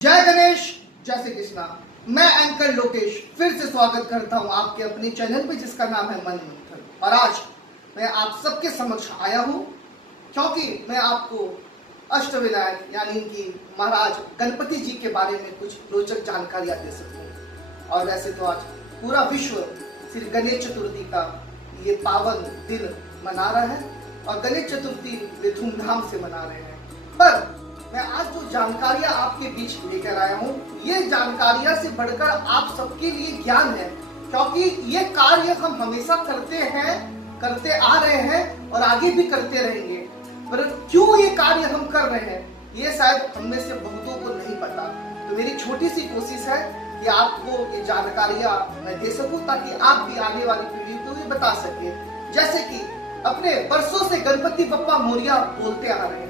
जय गणेश, जय श्री कृष्णा। मैं एंकर लोकेश फिर से स्वागत करता हूं आपके अपने चैनल पे जिसका नाम है मन मंथन। और आज मैं आप सबके समक्ष आया हूं क्योंकि मैं आपको अष्टविनायक यानी कि महाराज गणपति जी के बारे में कुछ रोचक जानकारियां दे सकूं। और वैसे तो आज पूरा विश्व श्री गणेश चतुर्थी का ये पावन दिन मना रहा है और गणेश चतुर्थी वे धूमधाम से मना रहे हैं। पर मैं आज जो जानकारियां आपके बीच लेकर आया हूँ, ये जानकारियां से बढ़कर आप सबके लिए ज्ञान है, क्योंकि ये कार्य हम हमेशा करते हैं, करते आ रहे हैं और आगे भी करते रहेंगे। पर क्यों ये कार्य हम कर रहे हैं, ये शायद हम में से बहुतों को नहीं पता। तो मेरी छोटी सी कोशिश है कि आपको ये जानकारियां मैं दे सकूं ताकि आप भी आने वाली पीढ़ी को ये बता सके। जैसे कि अपने वर्षों से गणपति बप्पा मोरिया बोलते आ रहे हैं,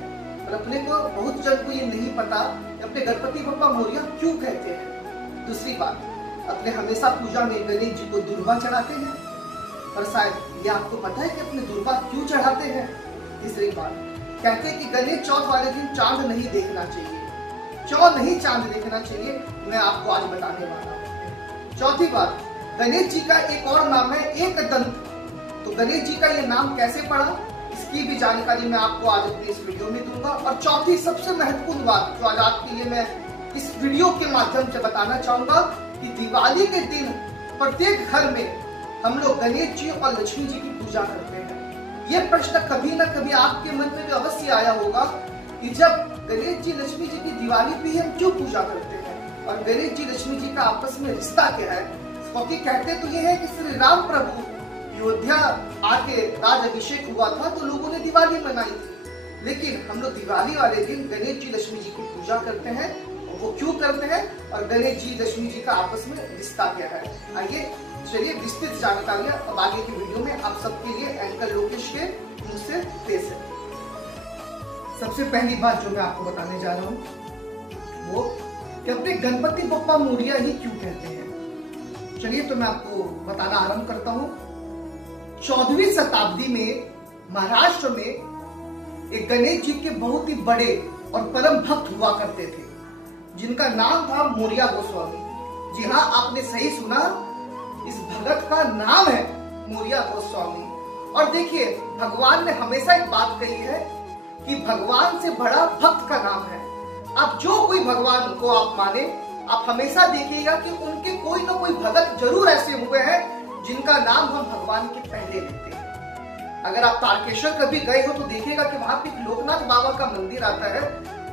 और अपने को बहुत जन को ये नहीं पता कि अपने गणपति बप्पा मोरिया क्यों कहते हैं। दूसरी बात, अपने हमेशा पूजा में गणेश जी को दुर्वा चढ़ाते हैं, पर शायद ये आपको पता है कि अपने दुर्वा क्यों चढ़ाते हैं। तीसरी बात, कहते हैं कि गणेश चौथ वाले दिन चांद नहीं देखना चाहिए। क्यों नहीं चांद देखना चाहिए, मैं आपको आज बताने वाला हूँ। चौथी बात, गणेश जी का एक और नाम है एक दंत। तो गणेश जी का ये नाम कैसे पड़ा, इसकी भी जानकारी मैं आपको आज अपने इस वीडियो में दूंगा। और चौथी सबसे महत्वपूर्ण बात जो आज आपके लिए मैं इस वीडियो के माध्यम से बताना चाहूंगा कि दिवाली के दिन प्रत्येक घर में हम लोग गणेश जी और लक्ष्मी जी की पूजा करते हैं। ये प्रश्न कभी ना कभी आपके मन में भी अवश्य आया होगा कि जब गणेश जी लक्ष्मी जी की दिवाली पे हम क्यों पूजा करते हैं और गणेश जी लक्ष्मी जी का आपस में रिश्ता क्या है। क्योंकि कहते तो ये है कि श्री राम प्रभु अयोध्या आके राज अभिषेक हुआ था तो लोगों ने दिवाली मनाई थी, लेकिन हम लोग दिवाली वाले दिन गणेश जी लक्ष्मी जी की पूजा करते हैं। और वो क्यों करते हैं और गणेश जी लक्ष्मी जी का आपस में रिश्ता क्या है, आइए चलिए विस्तृत जानकारियां अब आगे की वीडियो में आप सबके लिए एंकर लोकेश के मुंह से पेश है। सबसे पहली बात जो मैं आपको बताने जा रहा हूँ वो कि अपने गणपति बप्पा मोरिया ही क्यों कहते हैं। चलिए तो मैं आपको बताना आरंभ करता हूँ। 14वीं शताब्दी में महाराष्ट्र में एक गणेश जी के बहुत ही बड़े और परम भक्त हुआ करते थे, जिनका नाम था मोरिया गोस्वामी। जी हाँ, आपने सही सुना, इस भगत का नाम है मोरिया गोस्वामी। और देखिए, भगवान ने हमेशा एक बात कही है कि भगवान से बड़ा भक्त का नाम है। आप जो कोई भगवान को आप माने, आप हमेशा देखिएगा कि उनके कोई ना कोई भगत जरूर ऐसे हुए हैं जिनका नाम हम भगवान के पहले लेते हैं। अगर आप तारकेश्वर कभी गए हो तो देखिएगा कि वहां पे लोकनाथ बाबा का मंदिर आता है।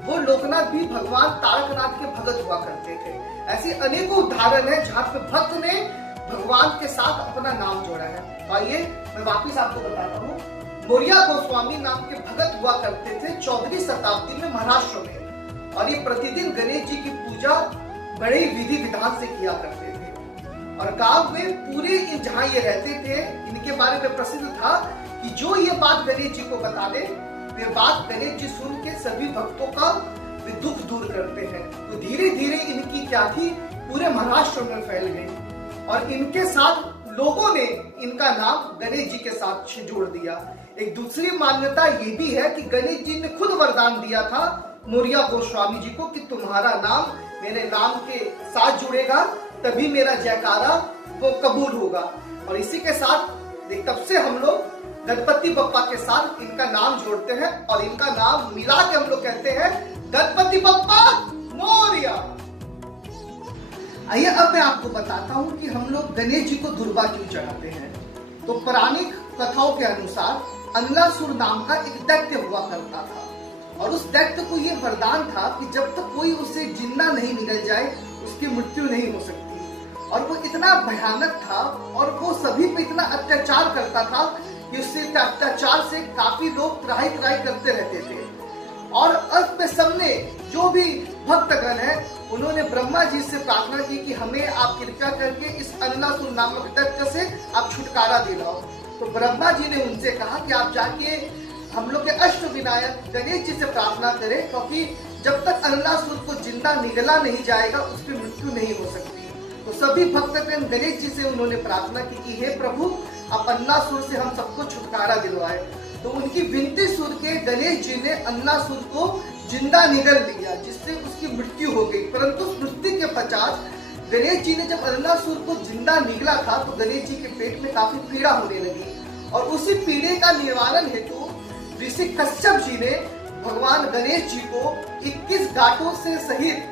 वो लोकनाथ भी भगवान तारकनाथ के भगत हुआ करते थे। ऐसे अनेकों उदाहरण है जहाँ पे भक्त ने भगवान के साथ अपना नाम जोड़ा है। तो आइए मैं वापिस आपको बताता हूँ। मोरिया गोस्वामी नाम के भगत हुआ करते थे 14वीं शताब्दी में महाराष्ट्र में, और ये प्रतिदिन गणेश जी की पूजा बड़े विधि विधान से किया करते थे। और गांव में पूरे जहाँ ये रहते थे, इनके बारे में प्रसिद्ध था कि जो ये बात गणेश जी को बता दे, वे बात गणेश जी सुन के सभी भक्तों का वे दुख दूर करते हैं। तो धीरे धीरे इनकी क्या थी, पूरे महाराष्ट्र में फैल गई और इनके साथ लोगों ने इनका नाम गणेश जी के साथ जोड़ दिया। एक दूसरी मान्यता ये भी है कि गणेश जी ने खुद वरदान दिया था मोरिया गोस्वामी जी को कि तुम्हारा नाम मेरे नाम के साथ जुड़ेगा तभी मेरा जयकारा वो कबूल होगा। और इसी के साथ तब से हम लोग गणपति बप्पा के साथ इनका नाम जोड़ते हैं और इनका नाम मिला के हम लोग कहते हैं गणपति बप्पा मोरिया। आइए अब मैं आपको बताता हूँ कि हम लोग गणेश जी को दुर्वा क्यों चढ़ाते हैं। तो पौराणिक कथाओं के अनुसार अनलासुर नाम का एक दैत्य हुआ करता था, और उस दैत्य को ये वरदान था कि जब तक कोई उसे जिंदा नहीं निकल जाए उसकी मृत्यु नहीं हो सकती। और वो इतना भयानक था और वो सभी पे इतना अत्याचार करता था कि उससे अत्याचार से काफी लोग त्राही त्राही करते रहते थे। और अंत में सबने, जो भी भक्तगण है, उन्होंने ब्रह्मा जी से प्रार्थना की कि हमें आप कृपया करके इस अनलासुर नामक दैत्य से आप छुटकारा दिलाओ। तो ब्रह्मा जी ने उनसे कहा कि आप जाके हम लोग के अष्ट विनायक गणेश जी से प्रार्थना करें, क्योंकि जब तक अनलासुर को जिंदा निगला नहीं जाएगा उसकी मृत्यु नहीं हो सकती। तो सभी भक्तगण गणेश जी से उन्होंने प्रार्थना की कि हे प्रभु, आप अनलासुर से हम सबको छुटकारा दिलवाए। तो उनकी विनती सुन के गणेश जी ने अनलासुर को जिंदा निगल लिया, जिससे उसकी मृत्यु हो गई। परंतु उस मृत्यु के पश्चात गणेश जी ने जब अरणासुर को जिंदा निगला था तो गणेश जी के पेट में काफी पीड़ा होने लगी और उसी पीड़े का निवारण हेतु ऋषि कश्यप जी ने भगवान गणेश जी को 21 गांठों से सहित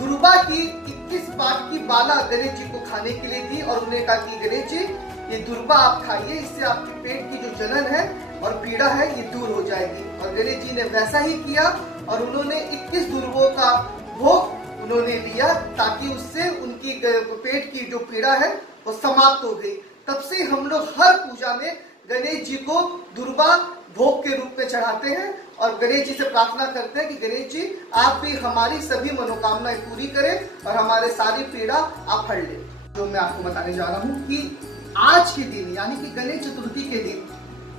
दुर्बा की 21 बाट की बाला गणेश जी को खाने के लिए दी और उन्हें कहा कि गणेश जी ये दुर्बा आप खाइए, इससे आपके पेट की जो जलन है और पीड़ा है ये दूर हो जाएगी। और गणेश जी ने वैसा ही किया और उन्होंने 21 दुर्बों का भोग उन्होंने लिया ताकि उससे उनकी पेट की जो पीड़ा है वो समाप्त हो गई। तब से हम लोग हर पूजा में गणेश जी को दुर्बा भोग के रूप में चढ़ाते हैं और गणेश जी से प्रार्थना करते हैं कि गणेश जी आप भी हमारी सभी मनोकामनाएं पूरी करें और हमारे सारी पीड़ा आप हर ले। जो मैं आपको बताने जा रहा हूँ कि आज के दिन यानी कि गणेश चतुर्थी के दिन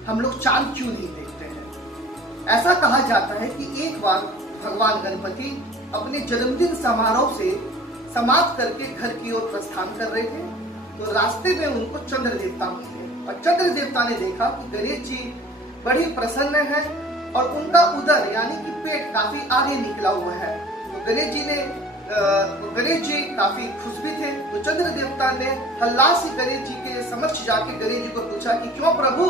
हम लोग चांद क्यों नहीं देखते हैं। ऐसा कहा जाता है कि एक बार भगवान गणपति अपने जन्मदिन समारोह से समाप्त करके घर की ओर प्रस्थान कर रहे थे तो रास्ते में उनको चंद्र देवता मिले और चंद्र देवता ने देखा कि गणेश जी बड़ी प्रसन्न है और उनका उदर यानी कि पेट काफी आगे निकला हुआ है। तो गणेश जी काफी खुश भी थे। तो चंद्र देवता ने हल्ला से गणेश जी के समक्ष जाके गणेश जी को पूछा कि क्यों प्रभु,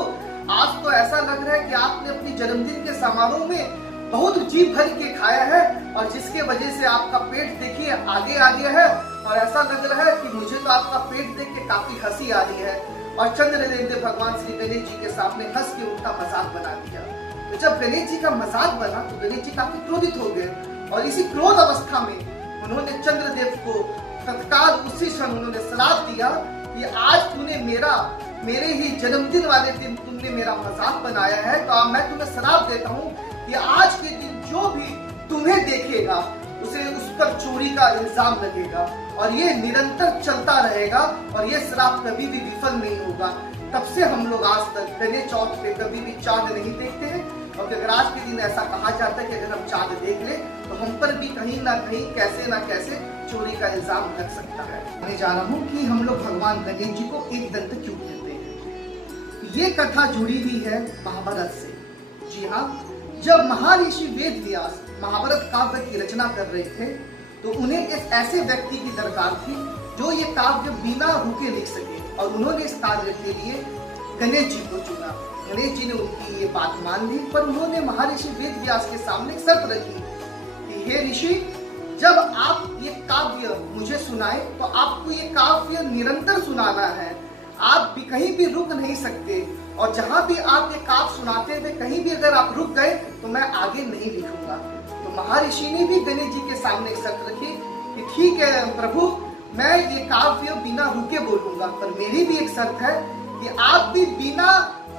आज तो ऐसा लग रहा है कि आपने अपनी जन्मदिन के समारोह में बहुत जी भर के खाया है और जिसके वजह से आपका पेट देखिए आगे आ गया है और ऐसा लग रहा है कि मुझे तो आपका पेट देख के काफी हंसी आ रही है। और चंद्रदेव ने भगवान श्री गणेश जी के सामने हंस के उनका मजाक बना दिया। तो जब गणेश जी का मजाक बना तो गणेश जी काफी क्रोधित हो गए और इसी क्रोध अवस्था में उन्होंने चंद्रदेव को तत्काल उसी क्षण उन्होंने श्राप दिया कि आज तूने मेरे ही जन्मदिन वाले दिन तुमने मेरा मजाक बनाया है तो अब मैं तुम्हें श्राप देता हूँ कि आज के दिन जो भी तुम्हें देखेगा उसे उस पर चोरी का इल्जाम लगेगा और ये निरंतर चलता रहेगा और ये श्राप कभी भी विफल नहीं होगा। तब से हम लोग आज तक गणेश चौथ पे कभी भी चांद नहीं देखते हैं और अगर आज के दिन ऐसा कहा जाता है कि अगर हम चांद देख ले तो हम पर भी कहीं ना कहीं कैसे ना कैसे चोरी का इल्जाम लग सकता है। मैं जान रहा हूँ कि हम लोग भगवान गणेश जी को एक दंत क्यों कहते हैं। ये कथा जुड़ी हुई है महाभारत से। जी हाँ, जब महर्षि वेद व्यास महाभारत काव्य की रचना कर रहे थे तो उन्हें एक ऐसे व्यक्ति की दरकार थी जो ये काव्य बिना रुके लिख सके और उन्होंने इस कार्य के लिए गणेश जी को चुना। गणेश जी ने उनकी ये बात मान ली पर उन्होंने महर्षि वेद व्यास के सामने एक शर्त रखी कि हे ऋषि, जब आप ये काव्य मुझे सुनाए तो आपको ये काव्य निरंतर सुनाना है, आप भी कहीं भी रुक नहीं सकते और जहां भी आप ये काव्य सुनाते थे कहीं भी अगर आप रुक गए तो मैं आगे नहीं लिखूंगा। तो महर्षि ने भी गणेश जी के सामने एक शर्त रखी कि ठीक है प्रभु, मैं ये काव्य बिना रुके बोलूंगा पर मेरी भी एक शर्त है कि आप भी बिना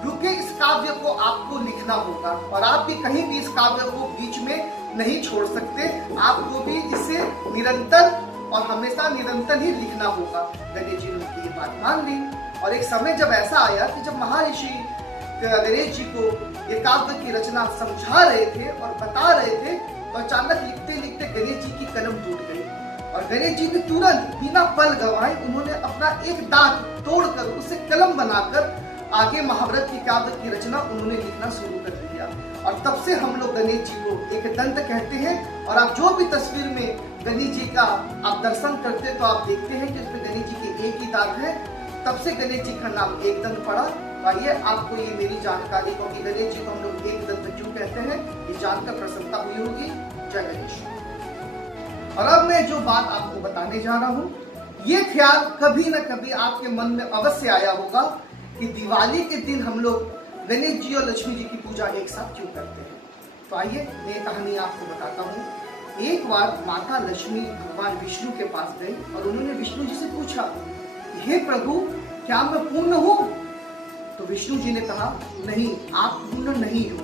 रुके इस काव्य को आपको लिखना होगा और आप भी कहीं भी इस काव्य को बीच में नहीं छोड़ सकते, आपको भी इसे निरंतर और हमेशा निरंतर ही लिखना होगा। गणेश जी ने उनकी ये बात मान ली और एक समय जब ऐसा आया कि जब महर्षि गणेश जी को ये काव्य की रचना समझा रहे थे और बता रहे थे तो अचानक लिखते लिखते गणेश जी की कलम टूट गई और गणेश जी ने तुरंत बिना पल गवाए उन्होंने अपना एक दांत तोड़कर उसे कलम बनाकर आगे महाभारत की काव्य की रचना उन्होंने लिखना शुरू कर दिया। और तब से हम लोग गणेश जी को एक दंत कहते हैं और आप जो भी तस्वीर में गणेश जी का आप दर्शन करते तो आप देखते हैं कि उसमें गणेश जी की एक ही दांत है। तब से गणेश जी का नाम एक दंत पड़ा। आइए आपको ये मेरी जानकारी क्योंकि गणेश जी को हम लोग एक दंत क्यों कहते हैं ये जानकर प्रसन्नता हुई होगी। जय गणेश। और अब मैं जो बात आपको बताने जा रहा हूँ ये ख्याल कभी न कभी आपके मन में अवश्य आया होगा कि दिवाली के दिन हम लोग गणेश जी और लक्ष्मी जी की पूजा एक साथ क्यों करते हैं। तो आइए मैं कहानी आपको बताता हूँ। एक बार माता लक्ष्मी भगवान विष्णु के पास गई और उन्होंने विष्णु जी से पूछा, हे प्रभु क्या मैं पूर्ण हूँ? तो विष्णु जी ने कहा, नहीं आप पूर्ण नहीं हो।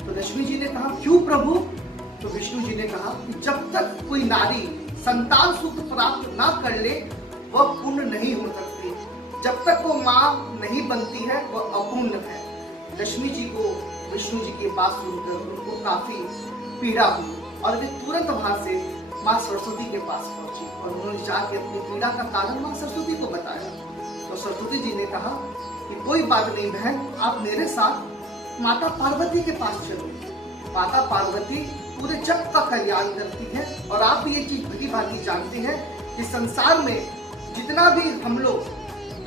तो लक्ष्मी जी ने कहा, क्यों प्रभु? तो विष्णु जी ने कहा कि जब तक कोई नारी संतान सुख प्राप्त ना कर ले वह पूर्ण नहीं हो सकती, जब तक वो माँ नहीं बनती है वह अपूर्ण है। लक्ष्मी जी को विष्णु जी की बात सुनकर उनको काफी पीड़ा हुई और वे तुरंत वहां से माँ सरस्वती के पास पहुंची और उन्होंने जाके अपनी पीड़ा का कारण माँ सरस्वती को बताया। तो सरस्वती जी ने कहा कि कोई बात नहीं बहन, आप मेरे साथ माता पार्वती के पास चलो। माता पार्वती पूरे जग का कल्याण करती है। और आप भी ये चीज भली भांति जानते हैं कि संसार में जितना भी हम लोग,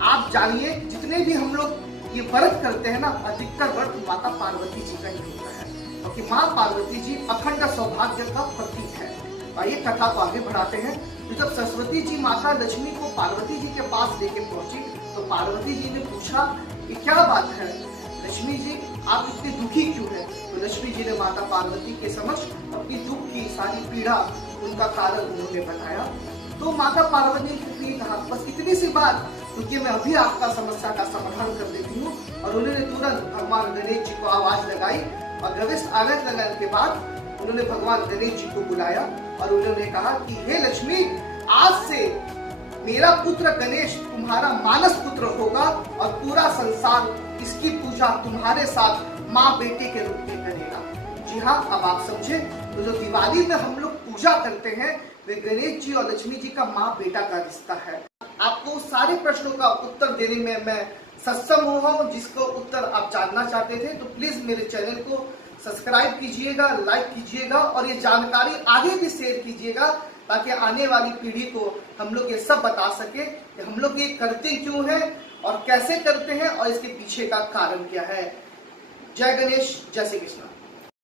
आप जानिए जितने भी हम लोग ये व्रत करते हैं ना, अधिकतर व्रत माता पार्वती जी का ही होता है, क्योंकि माँ पार्वती जी अखंड सौभाग्य का प्रतीक है। आइए कथा को आगे बढ़ाते हैं। तो जब सरस्वती जी माता लक्ष्मी को पार्वती जी के पास लेके पहुंची तो पार्वती जी ने पूछा कि क्या बात है लक्ष्मी जी, आप इतनी दुखी क्यों हैं? तो लक्ष्मी जी ने माता पार्वती के समक्ष अपनी दुख की सारी पीड़ा, उनका कारण उन्होंने बताया। तो माता पार्वती ने कहा बस इतनी सी बात, क्योंकि मैं अभी आपका समस्या का समाधान कर देती हूँ। और उन्होंने तुरंत भगवान गणेश जी को आवाज लगाई और गणेश आवाज लगाने के बाद उन्होंने भगवान गणेश जी को बुलाया और उन्होंने कहा कि हे लक्ष्मी, आज से मेरा पुत्र गणेश तुम्हारा मानस पुत्र होगा और पूरा संसार इसकी पूजा तुम्हारे साथ माँ बेटे के रूप में करेगा। जी हाँ, अब आप समझे, तो जो दिवाली में हम लोग पूजा करते हैं वे गणेश जी और लक्ष्मी जी का माँ बेटा का रिश्ता है। आपको सारे प्रश्नों का उत्तर देने में मैं सक्षम हुआ हूँ, जिसको उत्तर आप जानना चाहते थे। तो प्लीज मेरे चैनल को सब्सक्राइब कीजिएगा, लाइक कीजिएगा और ये जानकारी आगे भी शेयर कीजिएगा, ताकि आने वाली पीढ़ी को हम लोग ये सब बता सके कि हम लोग ये करते क्यों हैं और कैसे करते हैं और इसके पीछे का कारण क्या है। जय गणेश, जय श्री कृष्ण।